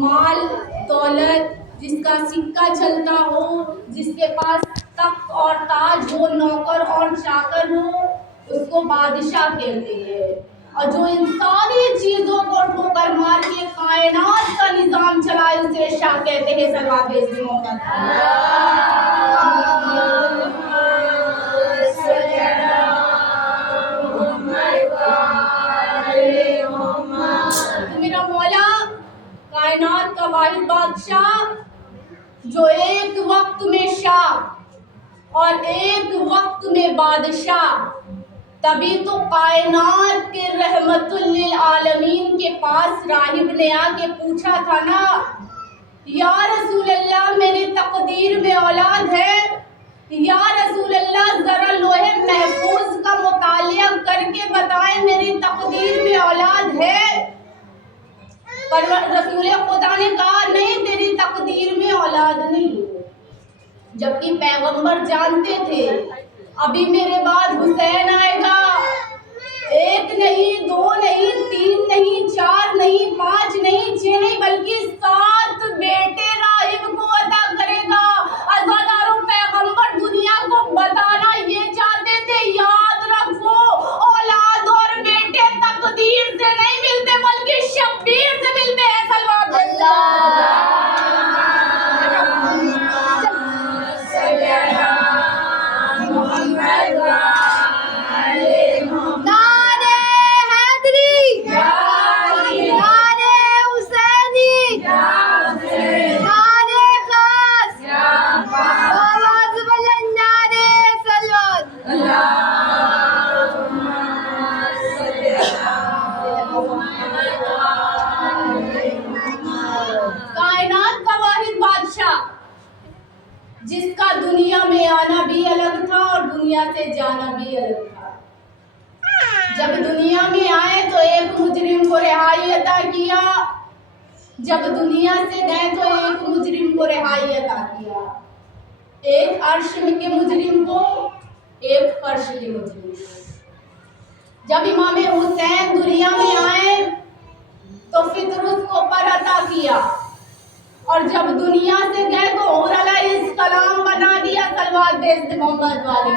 مال دولت، جس کا سکہ چلتا ہو، جس کے پاس تخت اور تاج ہو، نوکر اور چاکر ہو، اس کو بادشاہ کہتے ہیں۔ اور جو ان ساری چیزوں کو ٹھوکر مار کے کائنات کا نظام چلائے اسے شاہ کہتے ہیں۔ صلوات بھیجتے محمد۔ تو میرا مولا کائنات کا واحد بادشاہ جو ایک وقت میں شاہ اور ایک وقت میں بادشاہ، تبھی تو کائنات کے رحمت للعالمین کے پاس راہب نے آ کے پوچھا تھا نا، یا رسول اللہ میری تقدیر میں اولاد ہے؟ یا رسول اللہ ذرا لوح محفوظ کا مطالعہ کر کے بتائیں میری تقدیر میں اولاد ہے؟ پر رسول خدا نے کہا نہیں، تیری تقدیر میں اولاد نہیں۔ جبکہ پیغمبر جانتے تھے ابھی میرے بعد حسین آئے گا، ایک نہیں، دو نہیں، تین نہیں، چار نہیں، پانچ نہیں، چھ نہیں، بلکہ 7 بیٹے راہب کو عطا کرے گا۔ عزاداروں پیغمبر دنیا کو بتانا یہ چاہتے تھے، یاد رکھو اولاد اور بیٹے تقدیر سے نہیں ملتے بلکہ شبیر سے ملتے ہیں۔ صلوات کائنات کا واحد بادشاہ جس کا دنیا میں آنا بھی الگ تھا اور دنیا سے جانا بھی الگ تھا، جب دنیا میں آئے تو ایک مجرم کو رہائی عطا کیا، جب دنیا سے گئے تو ایک مجرم کو رہائی عطا کیا، ایک عرش کے مجرم کو، ایک فرش کے مجرم کو۔ جب امام حسین دنیا میں آئے تو فطرت کو پر عطا کیا، اور جب دنیا سے گئے تو حور علیہ السلام بنا دیا۔ صلوات بھیجتے محمد والے۔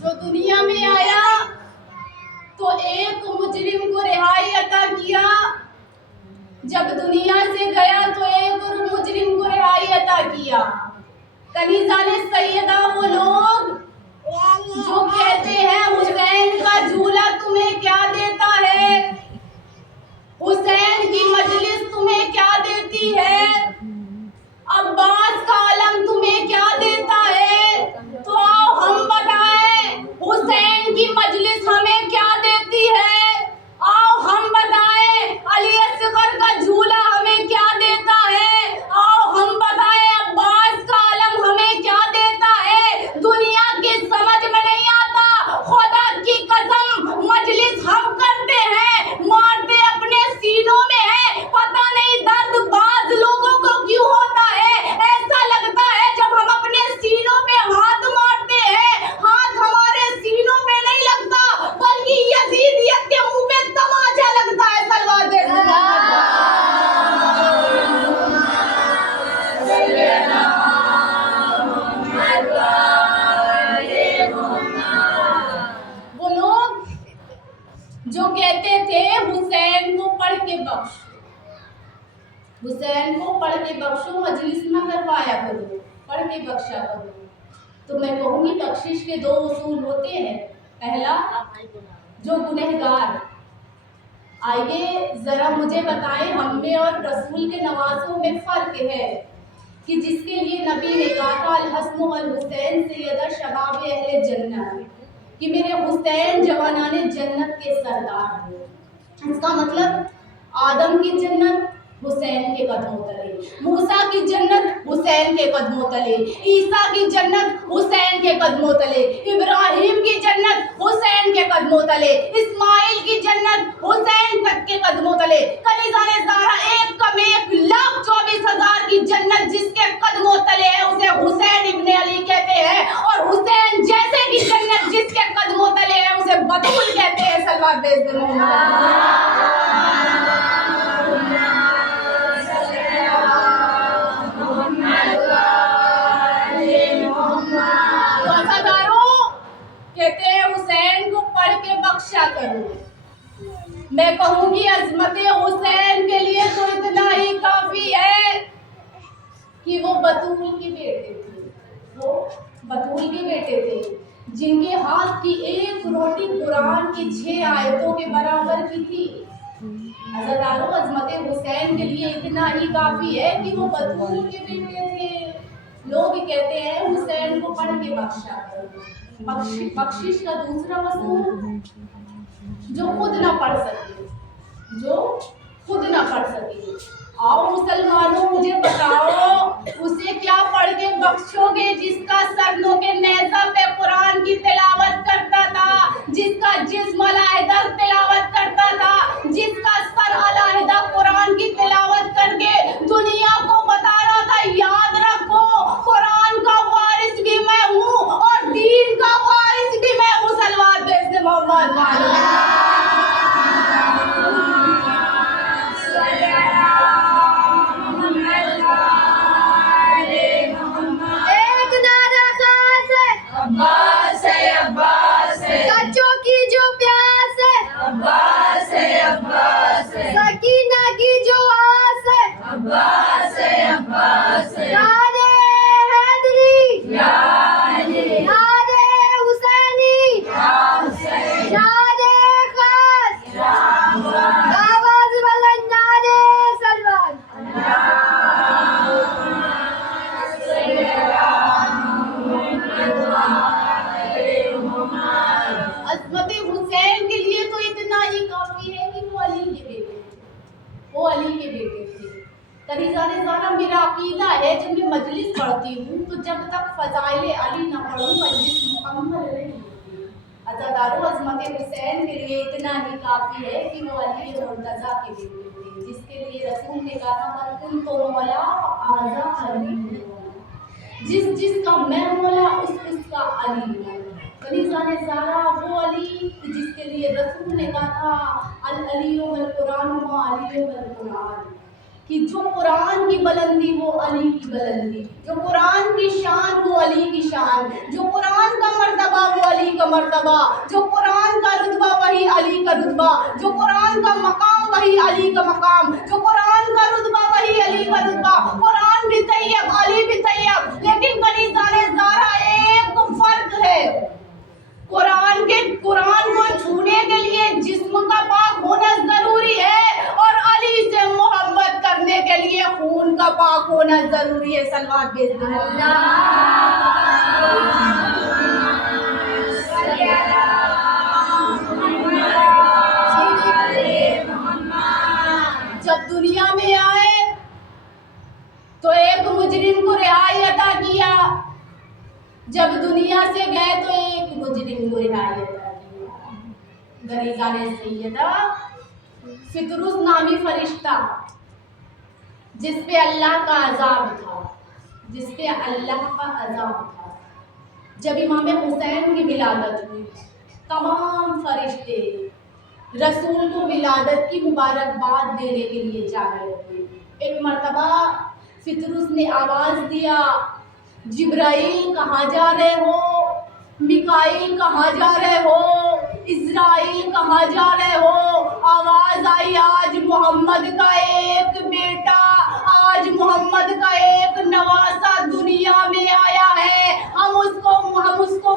جو دنیا میں آیا تو ایک مجرم کو رہائی عطا کیا، جب دنیا سے گیا تو ایک اور مجرم کو رہائی عطا کیا۔ کنیزان سیدہ وہ لوگ جو کہتے ہیں حسین کا جھولا تمہیں کیا دیتا ہے، حسین کی مجلس تمہیں کیا دیتی ہے، عباس کا علم تمہیں کیا دیتا ہے، تو آؤ ہم بتائیں حسین کی مجلس ہمیں کیا دیتی ہے، آؤ ہم بتائیں علی اصغر کا جھولا ہمیں کیا دیتا ہے، آؤ ہم بتائیں عباس کا علم ہمیں کیا دیتا ہے۔ دنیا کی سمجھ میں نہیں آتا، خدا کی قسم مجلس ہم کرتے ہیں، مارتے اپنے سینوں میں ہے، پتہ نہیں درد بعض لوگوں کو کیوں ہوتا ہے، ایسا لگتا ہے جب ہم اپنے سینوں میں ہاتھ مارتے ہیں، ہاتھ ہمارے سینوں میں نہیں لگتا بلکہ یزیدیت کے منہ پہ تماچا لگتا ہے۔ صلوات وہ لوگ جو کہتے تھے حسین کو پڑھ کے بخش، حسین کو پڑھ کے بخشو، مجلس نہ کروایا کرو، پڑھ کے بخشا کرو۔ تو میں کہوں گی بخشش کے 2 اصول ہوتے ہیں۔ پہلا، جو گنہگار، آئیے ذرا مجھے بتائیں ہم میں اور رسول کے نوازوں میں فرق ہے کہ جس کے لیے نبی نے کہا تھا الحسن والحسین سیدہ شباب اہل جنت، کہ میرے حسین جوانان جنت کے سردار ہیں. اس کا مطلب آدم کی جنت حسین کے قدموں تلے، موسیٰ کی جنت حسین کے قدموں تلے، عیسیٰ کی جنت حسین کے قدموں تلے، ابراہیم کی جنت حسین کے قدموں تلے، اسماعیل کی جنت حسین کے قدموں تلے. کلیزان زہرا 1,24,000 کی جنت جس کے قدموں تلے ہے اسے حسین ابن علی کہتے ہیں، اور حسین جیسے کی جنت جس کے قدموں تلے ہے اسے بطول کہتے ہیں. صلوات بھیج دیں کہتے ہیں حسین کو پڑھ کے بخشا کرو. میں کہوں گی عظمت حسین کے لیے تو اتنا ہی کافی ہے کہ وہ بطول کے بیٹے تھے، وہ بطول کے بیٹے تھے جن کے ہاتھ کی ایک روٹی قرآن کی 6 آیتوں کے برابر کی تھی. عزیزانو عظمت حسین کے لیے اتنا ہی کافی ہے کہ وہ بطول کے بیٹے تھے. لوگ کہتے ہیں حسین کو پڑھ کے بخشا کرو. بخشش کا دوسرا مفہوم جو خود نہ پڑھ سکے، جو خود نہ پڑھ سکے. آؤ مسلمانوں مجھے بتاؤ اسے کیا پڑھ کے بخشو گے جس کا سر نو کے نیزہ پہ قرآن کی تلاوت کرتا تھا، جس کا جسم علیحدہ تلاوت کرتا تھا، جس کا سر علیحدہ قرآن کی تلاوت کر کے دنیا کو بتا رہا تھا یاد رکھو قرآن کا وارث بھی میں ہوں اور دین کا وارث بھی میں ہوں. صلوات بھیج دیں محمد والے. سکینہ کی جو آس ہے عباس ہے، عباس ہے. نعرہ حیدری یا علی، نعرہ حسینی یا حسین، نعرہ خاص یا عباس، آواز والا نعرہ سلوات. عظمت حسین کے لیے تو اتنا ہی کافی ہے کہ وہ علی کے بیٹے تھے، وہ علی کے بیٹے تھے. کلیزان زہرا میرا عقیدہ ہے جب میں مجلس پڑھتی ہوں تو جب تک فضائل علی نہ پڑھوں مجلس مکمل نہیں ہوتی. عزادارو عظمت حسین کے لیے اتنا ہی کافی ہے کہ وہ علی مرتضیٰ کے بیٹے تھے جس کے لیے رسول نے کہا تھا تم تو مولا آزا علی مولا، جس کا میں مولا اس کا علی مولا. کلیزان زہرا وہ علی جس کے لیے رسول نے کہا تھا العلی والقرآن و علی والقرآن، کہ جو قرآن کی بلندی وہ علی کی بلندی، جو قرآن کی شان وہ علی کی شان، جو قرآن کا مرتبہ وہ علی کا مرتبہ، جو قرآن کا رتبہ وہی علی کا رتبہ، جو قرآن کا مقام وہی علی کا مقام، جو قرآن کا رتبہ وہی علی کا رتبہ. قرآن بھی طیب، علی بھی طیب، لیکن کلیزان زہرا ایک فرق ہے. قرآن کو چھونے کے لیے جسم کا پاک ہونا ضروری ہے اور علی سے محبت کرنے کے لیے خون کا پاک ہونا ضروری ہے. صلوات بھیج دیں. جب دنیا میں آئے تو ایک مجرم کو رہائی عطا کیا، جب دنیا سے گئے تو ایک مجرم کو رہائی عطا کیا. کلیزان سیدہ فطرس نامی فرشتہ جس پہ اللہ کا عذاب تھا، جس پہ اللہ کا عذاب تھا، جب امام حسین کی ولادت ہوئی تمام فرشتے رسول کو ولادت کی مبارکباد دینے کے لیے جا رہے تھے. ایک مرتبہ فطرس نے آواز دیا جبرائیل کہاں جا رہے ہو، میکائیل کہاں جا رہے ہو، اسرائیل کہاں جا رہے ہو. آواز آئی آج محمد کا ایک بیٹا، آج محمد کا ایک نواسا دنیا میں آیا ہے، ہم اس کو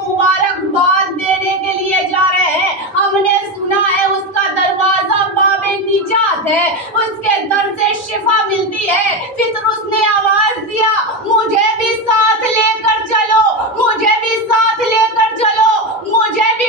مبارکباد دینے کے لیے جا رہے ہیں. ہم نے سنا ہے اس کا دروازہ باب نجات ہے، اس کے در سے شفا ملتی ہے. فطرس نے آواز دیا مجھے بھی ساتھ لے کر چلو، مجھے بھی ساتھ لے کر چلو، مجھے بھی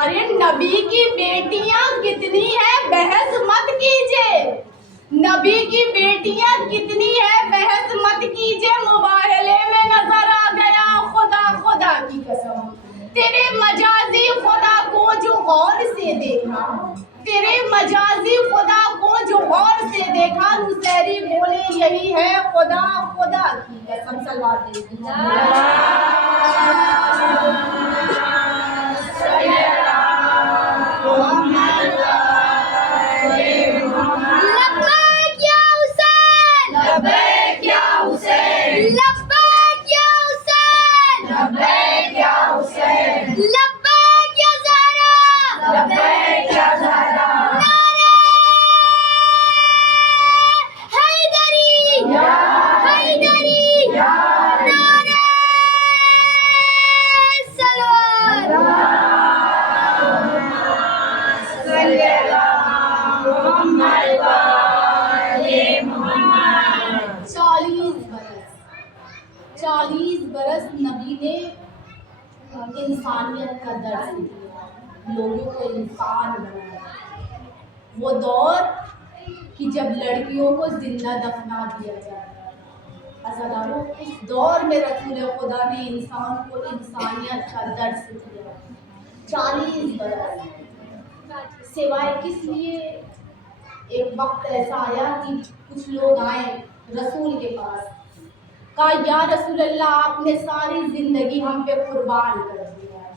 ارے نبی کی بیٹیاں کتنی ہیں بحث مت کیجیے، نبی کی بیٹیاں کتنی ہیں بحث مت کیجیے، مباہلے میں نظر آ گیا خدا خدا کی قسم، تیرے مجازی خدا کو جو غور سے دیکھا، تیرے مجازی خدا کو جو غور سے دیکھا، نصیری بولے یہی ہے خدا خدا کی قسم، صلوات لبیک یا حسین، لبیک یا حسین، لبیک یا حسین، لبیک یا حسین، لبیک یا زہرا، لبیک یا زہرا، نعرہ حیدری، حیدری، نعرہ سلوات۔ چالیس برس نبی نے انسانیت کا درس دیا، لوگوں کو انسان بنایا۔ وہ دور کہ جب لڑکیوں کو زندہ دفنا دیا جاتا، عزاداروں، اس دور میں رسول خدا نے انسان کو انسانیت کا درس دیا۔ 40 برس سوائے کس لیے؟ ایک وقت ایسا آیا کہ کچھ لوگ آئے رسول کے پاس، کہا یا رسول اللہ آپ نے ساری زندگی ہم پہ قربان کر دیا،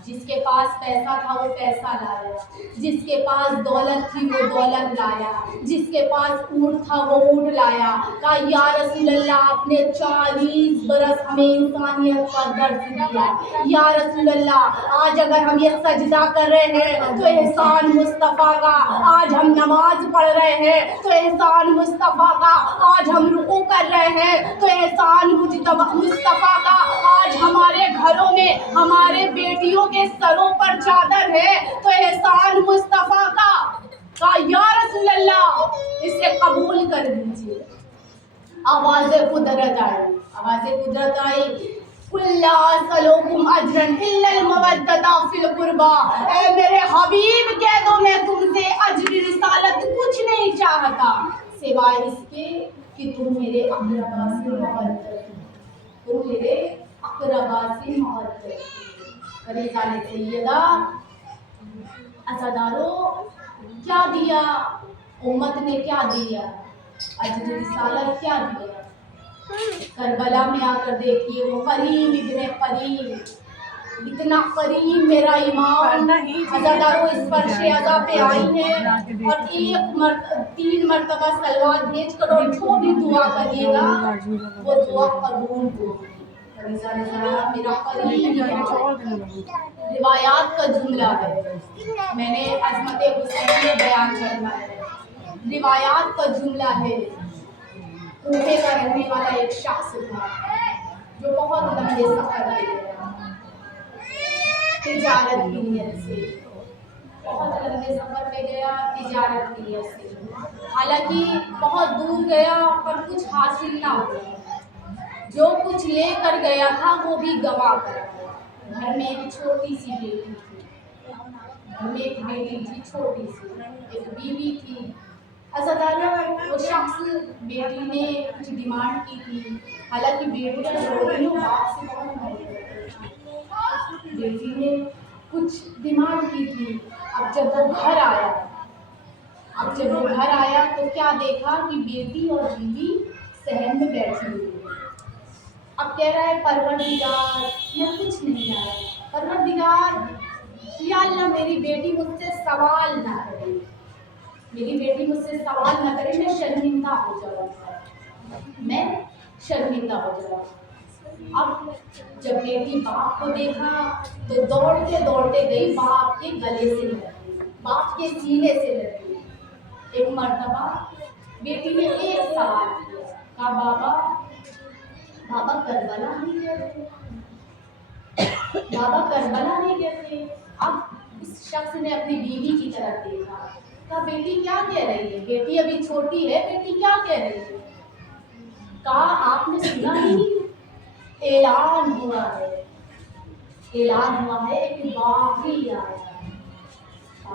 جس کے پاس پیسہ تھا وہ پیسہ لایا، جس کے پاس دولت تھی وہ دولت لایا، جس کے پاس اونٹ تھا وہ اونٹ لایا۔ کہا یا رسول اللہ آپ نے 40 برس ہمیں انسانیت کا درس دیا، یا رسول اللہ آج اگر ہم یہ سجدہ کر رہے ہیں تو احسان مصطفیٰ کا، آج ہم نماز پڑھ رہے ہیں تو احسان مصطفیٰ کا، آج ہم رکوع کر رہے ہیں تو احسان مصطفیٰ کا، آج ہمارے گھروں میں ہمارے بیٹیوں کے سروں پر چادر ہے تو احسان مصطفیٰ کا۔ کہا یا رسول اللہ اسے قبول کر دیجیے۔ آواز قدرت آئی، آواز قدرت آئی، قُل لا أسألكم أجرا إلا المودة في القربى، اے میرے حبیب کہہ دو میں تم سے اجر رسالت کچھ نہیں چاہتا سوائے اس کے کہ تم میرے اقربا سے محبت کرو، تم میرے اقربا سے محبت کرو۔ رسالت سیدہ عزادارو کیا دیا امت نے، کیا دیا اجر رسالت، کیا دیا؟ کربلا میں آ کر دیکھیے وہ قریب ابن قریب، اتنا قریب میرا امام عزادارو اس فرش عزا پہ آئی ہے اور 3 مرتبہ صلوات بھیج کر اور جو بھی دعا کریے گا وہ دعا قبول ہوگی۔ میرا قریب روایات کا جملہ ہے، میں نے عظمت حسین میں بیان کرنا ہے، روایات کا جملہ ہے۔ کوفے کا رہنے والا ایک شخص تھا جو بہت لمبے سفر پہ گیا تجارت کی نیت سے، بہت لمبے سفر پہ گیا تجارت کی نیت سے، حالانکہ بہت دور گیا پر کچھ حاصل نہ ہوا، جو کچھ لے کر گیا تھا وہ بھی گنوا کر گیا۔ گھر میں ایک چھوٹی سی بیٹی تھی، گھر میں ایک بیٹی تھی چھوٹی سی، ایک بیوی تھی۔ عزادارو وہ شخص بیٹی نے کچھ ڈیمانڈ کی تھی، حالانکہ بیٹیاں چھوٹیوں باپ سے بہت محبت کرتی، بیٹی نے کچھ ڈیمانڈ کی تھی۔ اب جب وہ گھر آیا تو کیا دیکھا کہ بیٹی اور بیوی صحن میں بیٹھی ہوئی۔ اب کہہ رہا ہے پروردگار میں کچھ نہیں لایا، پروردگار یا اللہ میری بیٹی مجھ سے سوال نہ کرے، میری بیٹی مجھ سے سوال نہ کرے، میں شرمندہ ہو جاؤں، میں شرمندہ ہو جاؤں۔ اب جب بیٹی باپ کو دیکھا تو دوڑتے دوڑتے گئی باپ کے گلے سے لگی، باپ کے سینے سے لگی۔ ایک مرتبہ بیٹی نے ایک سوال کیا، کہا بابا کربلا نہیں گئے تھے، بابا کربلا نہیں گئے تھے۔ اب اس شخص نے اپنی بیوی کی طرف دیکھا، کہا بیٹی کیا کہہ رہی ہے، بیٹی ابھی چھوٹی ہے، بیٹی کیا کہہ رہی ہے؟ کہا آپ نے سنا نہیں، اعلان ہوا ہے کہ باغی آیا ہے،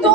2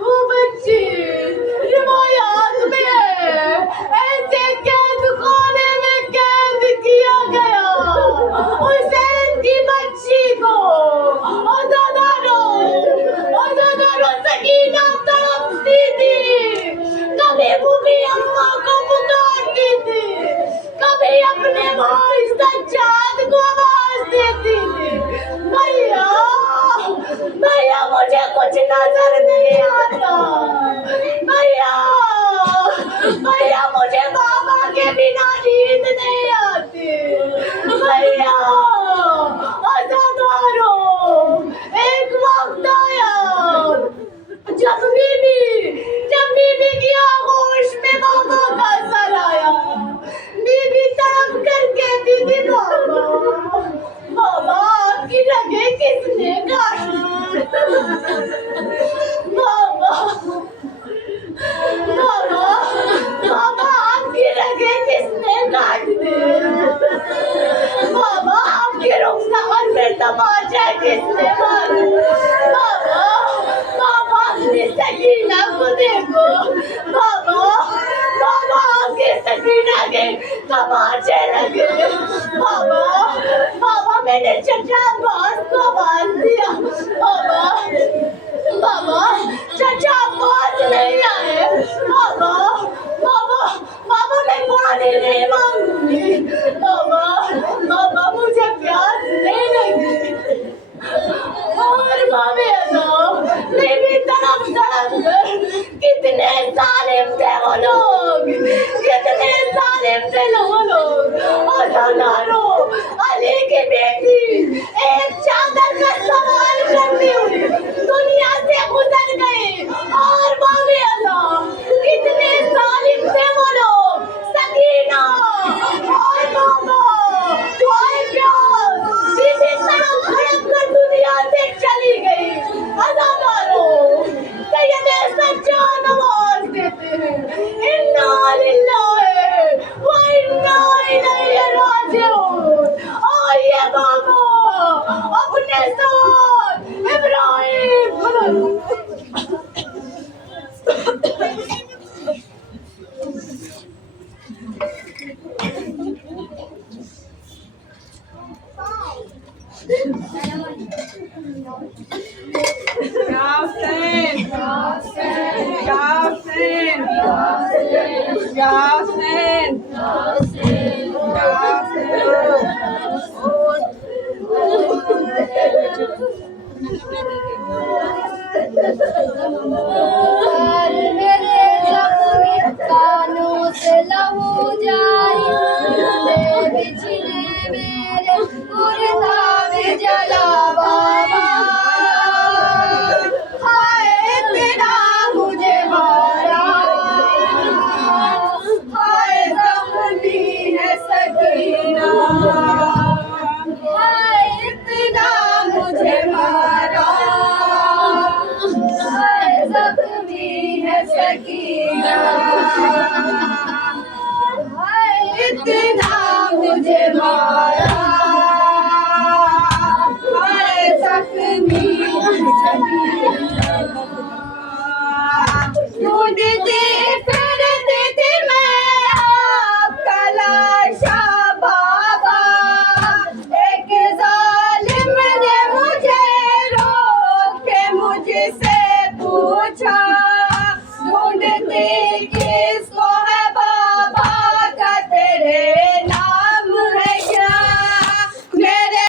وہ بچی روایات میں ہے، ایسے قید خانے میں قید کیا گیا حسین کی بچی کو عزادارو سکینہ تڑپتی تھی، کبھی بوبی اماں کو پکارتی تھی، کبھی اپنے بھائی سجاد کو آواز دیتی تھی، بھیا بھیا مجھے کچھ نظر نہیں آتا، بھیا بھیا مجھے بابا کے بنا نیند نہیں آتی، بھیا عزادارو ایک وقت آیا جب بی بی کی آغوش میں بابا کا سر آیا، بی بی تڑپ کر کہتی تھی بابا آپ کی رگیں کس نے کاٹی، بابا آپ کی رگیں کس نے کاٹ دی، بابا آپ کے رخسار میں تماچا کس نے مارا، بابا اپنی سکینہ کو دیکھو، بابا آپ کی سکینہ کے تماچے لگے، بابا میں نے چچا عباس کو آواز دیا، بابا چچا عباس نہیں آئے، بابا میں پانی نہیں مانگوں گی، بابا مجھے پیاس نہیں لگی، اور میری طرف کر کتنے ظالم تھے وہ لوگ، کتنے ظالم تھے وہ لوگ، عزادارو علی کی بیٹی ایک چادر کا سوال کرتی ہوئی دنیا سے گزر گئی، اور کتنے ظالم تھے وہ لوگ، سکینہ اور بابا بی بی تڑپ تڑپ کر دنیا سے چلی گئی، عزادارو سید سجاد آواز دیتے ہیں انا للہ و انا الیہ راجعون، آئیے بابا اپنے ساتھ ابراہیم میرے زخمی کانوں سے لہو جاری، بچھنے میرے کرتا میں جلا بابا، ہائے اتنا مجھے مارا، ہائے زخمی ہے سکینہ، ہائے اتنا مجھے مارا، ہائے زخمی ہے سکینہ، ہائے اتنا مجھے مارا، ہائے زخمی ہے سکینہ، ڈھونڈتی